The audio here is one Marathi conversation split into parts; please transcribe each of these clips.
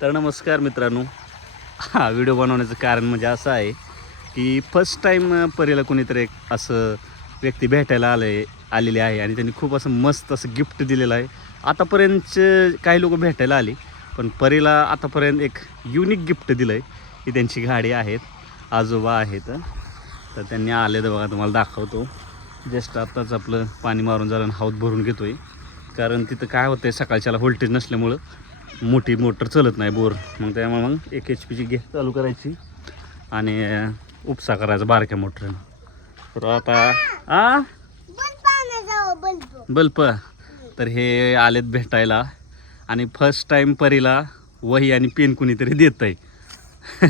तर नमस्कार मित्रांनो. हा व्हिडिओ बनवण्याचं कारण म्हणजे असं आहे की फर्स्ट टाईम परीला कोणीतरी एक असं व्यक्ती भेटायला आलं आहे आलेले आहे आणि त्यांनी खूप असं मस्त असं गिफ्ट दिलेलं आहे. आतापर्यंत काही लोक भेटायला आले पण परीला आतापर्यंत एक युनिक गिफ्ट दिलं आहे की त्यांची गाडी आहेत आजोबा आहेत. तर त्यांनी आले तर बघा तुम्हाला दाखवतो. जस्ट आत्ताच आपलं पाणी मारून झालं आणि हौद भरून घेतो आहे कारण तिथं काय होतं आहे सकाळच्याला व्होल्टेज नसल्यामुळं मोठी मोटर चलत नाही बोर. मग त्यामुळे मग एक एच पीची गॅस चालू करायची आणि उपसा करायचा बारक्या मोटरनं. तर आता आ? बल्ब तर हे आलेत भेटायला. आणि फर्स्ट टाईम परीला वही आणि पेन कुणीतरी देत आहे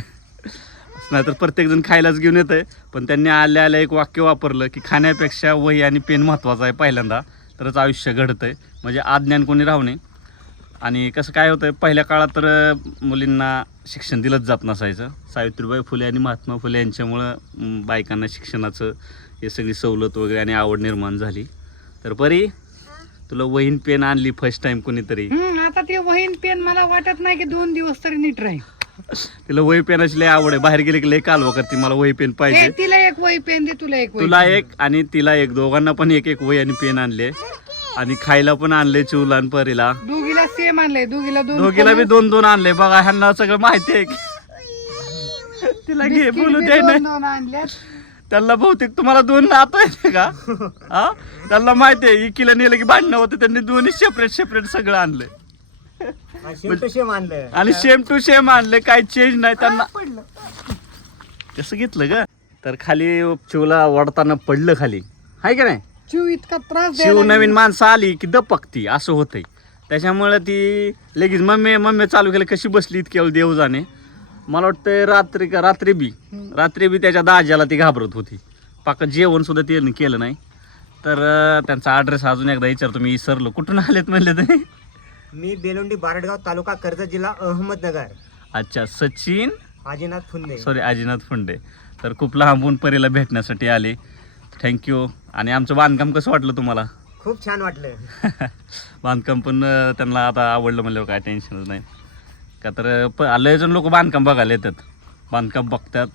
नाहीतर प्रत्येकजण खायलाच घेऊन येत आहे पण त्यांनी आल्या आल्या एक वाक्य वापरलं की खाण्यापेक्षा वही आणि पेन महत्त्वाचं आहे पहिल्यांदा. तरच आयुष्य घडतं आहे म्हणजे आज्ञान कोणी राहू नये. आणि कसं काय होतं पहिल्या काळात तर मुलींना शिक्षण दिलंच जात नसायचं. सावित्रीबाई फुले आणि महात्मा फुले यांच्यामुळं बायकांना शिक्षणाचं हे सगळी सवलत वगैरे आणि आवड निर्माण झाली. तर परी तुला वहीन पेन आणली फर्स्ट टाइम कोणीतरी? आता ते वहीन पेन मला वाटत नाही की दोन दिवस तरी नीट राहील. तिला वही पेनाची लय आवड आहे. बाहेर गेले की लय कालवा करते. मला वही पेन पाहिजे. तिला एक वही पेन दे तुला एक तुला एक आणि तिला एक. दोघांना पण एक एक वही आणि पेन आणले. आणि खायला पण आणले चिवला आणि परीला दोघीला सेम आणलंय दोघीला दोन दोघीला बी दोन दोन आणले. बघा ह्यांना सगळं माहिती आहे. की तिला घे बोलू दे दोन नाही. त्यांना बहुतेक तुम्हाला दोन नातं येते का? हा? त्यांना माहिती आहे इकीला नेलं की भांडणं होतं त्यांनी दोन्ही सेपरेट सेपरेट सगळं आणलंय. शेम टू शेम आणलं आणि सेम टू सेम आणले काही चेंज नाही. त्यांना पडलं. कसं घेतलं ग? तर खाली चिवला वडताना पडलं खाली. हाय का नाही? चिव इतका त्रास शिव नवीन माणसं आली की दपकती असं होतंय. त्याच्यामुळे ती लगेच मम्मी मम्मी चालू केलं कशी बसली इतक्या देव जाणे मला वाटतं रात्री का रात्री बी रात्री बी त्याच्या दाज्याला ती घाबरत होती. पाक जेवण सुद्धा ते केलं नाही. तर त्यांचा ॲड्रेस अजून एकदा विचारतो मी विसरलो. कुठून आलेत म्हणले ते मी बेलोंडी बारडगाव तालुका कर्जत जिल्हा अहमदनगर. अच्छा सचिन? आजीनाथ फुंदे. सॉरी आजीनाथ फुंडे तर खूप लांबून परीला भेटण्यासाठी आले. थँक्यू आणि आमचं बांधकाम कसं वाटलं तुम्हाला? खूप छान वाटलं. बांधकाम पण त्यांना आता आवडलं म्हणल्यावर काय टेन्शनच नाही. का तर प लय जण लोक बांधकाम बघायला येतात. बांधकाम बघतात.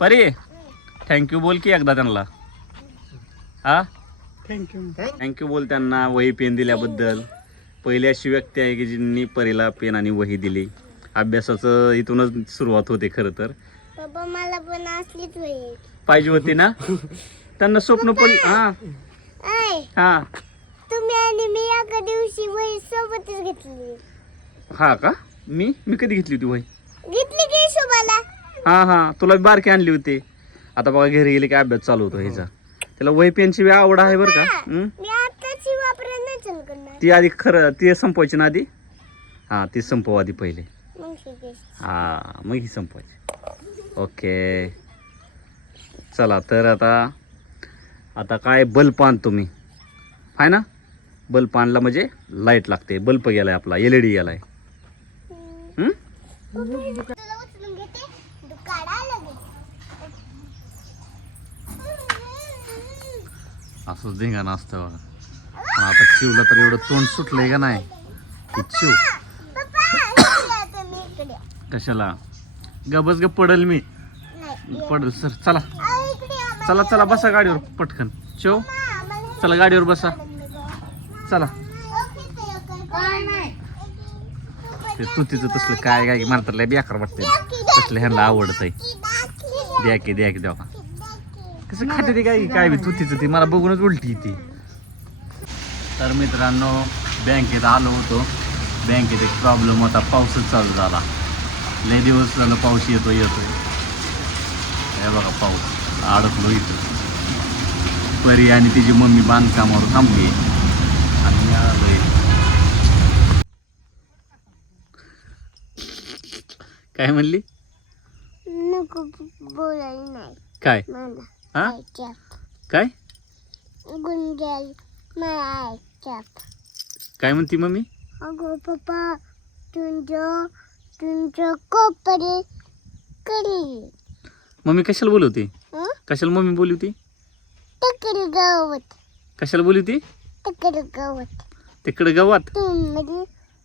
परी थँक्यू बोल की एकदा त्यांना. हा? थँक्यू थँक थँक्यू बोल त्यांना वही पेन दिल्याबद्दल. पहिली अशी व्यक्ती आहे की ज्यांनी परीला पेन आणि वही दिली. अभ्यासाचं इथूनच सुरुवात होते खरं तर. बाबा मला पण असलीच होईल पाहिजे होती ना? त्यांना स्वप्न पण हा. हा. तुम्ही आणि मी एका दिवशी वही सोबतच घेतली. हा का? मी? मी कधी घेतली होती वही? घेतली की शोभाला हा हा. तुला बारकी आणली होती. आता बघा घरी गेले की अभ्यास चालू होतो ह्याचा त्याला वही पेनची बी आवड आहे बरं का? मी आताची वापरायला नाही चालू करणार. ती आधी खरं ती संपवायची ना आधी? हा ती संपव आधी पहिले. मग शिकेश हा मग ही संपवायची. ओके. चला तर आता आता काय बल्ब आण तुम्ही? आहे ना? बल्ब आणला म्हणजे लाइट लागते. बल्ब गेलाय आपला. एल ई डी गेलाय. हं? तुला ना असंच धिंगाणं असतं बघा. आता चिवला तर एवढं तोंड सुटलंय का नाही? चिव. कशाला? गबस ग पडल मी. पडल. सर चला. चला चला बसा गाडीवर पटकन. चिव. चला गाडीवर बसा. चला. ते तू तिचं तसलं काय काय म्हणतात लय बेकार वाटतंय. तसलं ह्यांना आवडतंय. द्या की द्या की द्या का. कसं खाते ते काय काय बी तू तिचं ती मला बघूनच उलटी ती. तर मित्रांनो बँकेत आलो होतो. बँकेत एक प्रॉब्लेम होता पाऊसच चालू झाला. लय दिवस झालं पाऊस येतो येतोय. हे बघा पाऊस अडकलो इथं. परी आणि तिची मम्मी बांधकामावर थांबली. काय म्हणली? नको बोलायला नाही. काय? हा? काय? काय म्हणती मम्मी? अगो पप्पा तुमचं तुमचं कोपरे करी. मम्मी कशाला बोलवते? हं? कशाला मम्मी गावात. कशाला बोलली होती तिकडे गावात. तिकडे गावात?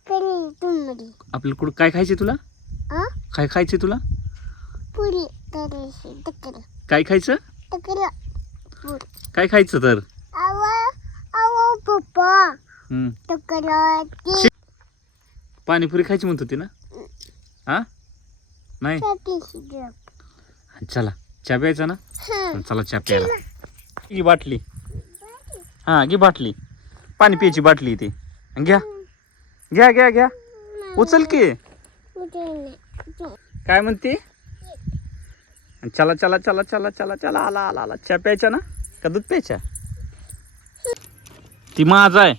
करी आपल्याला कुठं काय खायचे तुला? आ? काय खायचे तुला? पुरी करायची तकर काय खायचं? काय खायचं तर? आवा आवा पप्पा. हम्म. पाणीपुरी खायची म्हणत होती ना? हा नाही? चला चहा प्यायचा ना? चला चहा प्यायला. घे बाटली. हा घे बाटली. पाणी प्यायची बाटली ती. घ्या. घ्या घ्या घ्या. उचल की. काय म्हणते? चला चला चला चला चला चला आला आला आला. चहा प्यायचा ना? का दूध प्यायचा? ती माझा आहे.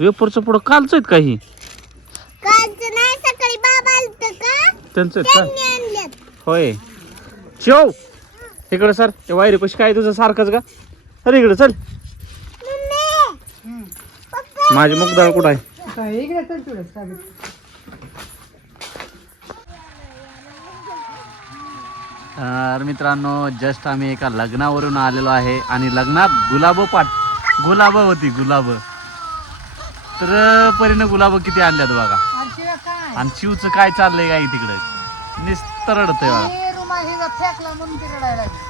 वेपरचं पुढं कालचं आहेत काही त्यांचं का? होय. शेव इकडं सर ते वायरी कशी काय तुझं? सारखंच का? अरे इकडं चल. माझी मुगदाळ कुठं आहे. तर मित्रांनो जस्ट आम्ही एका लग्नावरून आलेलो आहे आणि लग्नात गुलाब पाट गुलाब होती गुलाब. तर परीनं गुलाब किती आणल्यात बघा. आणि शिवचं काय चाललंय काय तिकडे? निस्तरडत आहे बघा. हे.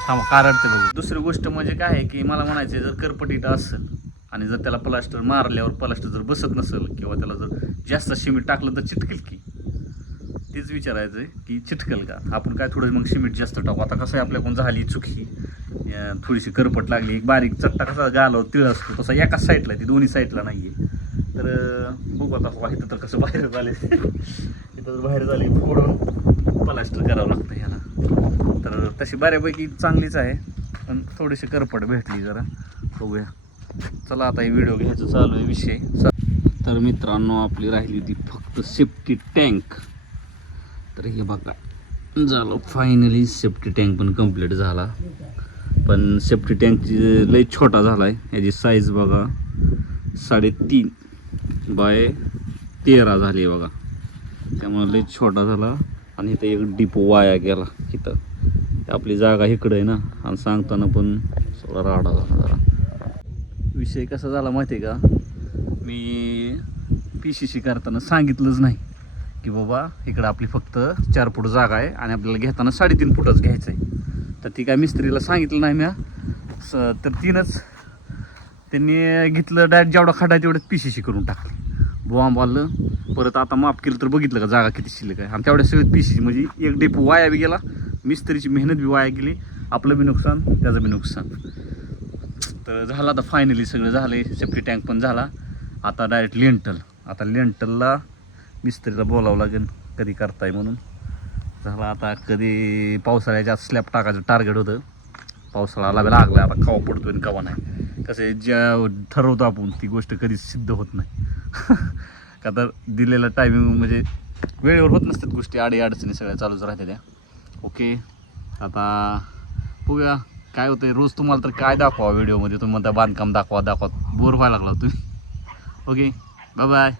थांबा कारण बघू. दुसरी गोष्ट म्हणजे काय आहे की मला म्हणायचं जर करपटीट असेल आणि जर त्याला प्लास्टर मारल्यावर प्लास्टर जर बसत नसेल किंवा त्याला जर जास्त सिमेंट टाकलं तर चिटकेल की? तेच विचारायचं आहे की चिटकेल का? आपण काय थोडं मग सिमेंट जास्त टाकू? आता कसं आहे आपल्याकडून झाली चुकी. ही थोडीशी करपट लागली. एक बारीक चट्टा कसा गालो तिळ असतो तसा एकाच साईडला आहे, ती दोन्ही साईडला नाही आहे तर बघू आता बाबा इथं तर कसं बाहेर झाले इथं जर बाहेर झाले फोडून प्लास्टर करावं लागतं ह्याला. तर तशी बऱ्यापैकी चांगलीच आहे. पण थोडीशी करपट भेटली जरा. बघूया. चला आता हे व्हिडिओ घ्यायचं चालू आहे विषय. तर मित्रांनो आपली राहिली होती फक्त सेफ्टी टँक तर हे बघा झालं फायनली सेफ्टी टँक पण कंप्लीट झाला. पण सेफ्टी टँकची लई छोटा झाला आहे याची साईज बघा साडेतीन बाय तेरा झाली आहे बघा. त्यामुळे लई छोटा झाला. आणि इथं एक डिपो वाया गेला इथं. आपली जागा इकडं आहे ना आणि सांगताना पण सगळा राडा झाला जरा. विषय कसा झाला माहिती आहे का? मी पी सी सी करताना सांगितलंच नाही की बाबा इकडं आपली फक्त चार फूट जागा आहे आणि आपल्याला घेताना साडेतीन फुटच घ्यायचं आहे तर ती काय मिस्त्रीला सांगितलं नाही म्या. स तर तीनच त्यांनी घेतलं डायरेक्ट जेवढा खडा तेवढं पी सी सी करून टाकली. बॉम्ब परत आता माफ केलं तर बघितलं का जागा किती शिल्लक आहे. आणि तेवढ्या सगळं पी सी सी म्हणजे एक डेपो वाया बी गेला मिस्त्रीची मेहनत बी वाया गेली आपलं बी नुकसान त्याचं बी नुकसान. तर झालं आता फायनली सगळं झालं सेफ्टी टँक पण झाला. आता डायरेक्ट लेंटल आता लेंटलला मिस्त्रीला बोलावं लागेल कधी करताय म्हणून. झाला आता कधी पावसाळ्याच्या स्लॅब टाकायचं टार्गेट होतं. पावसाळा लागा लागला. आता कवा पडतोय आणि कवा नाही. कसं आहे, ज्या ठरवतो आपण ती गोष्ट कधीच सिद्ध होत नाही. का तर दिलेला टायमिंग म्हणजे वेळेवर होत नसतात गोष्टी. आडी अडचणी सगळ्या चालूच राहते त्या. ओके आता बघूया. काय होतंय? रोज तुम्हाला तर काय दाखवा व्हिडिओमध्ये? तुम्ही म्हणता बांधकाम दाखवा दाखवा. बोर व्हायला लागला तुम्ही. Okay bye bye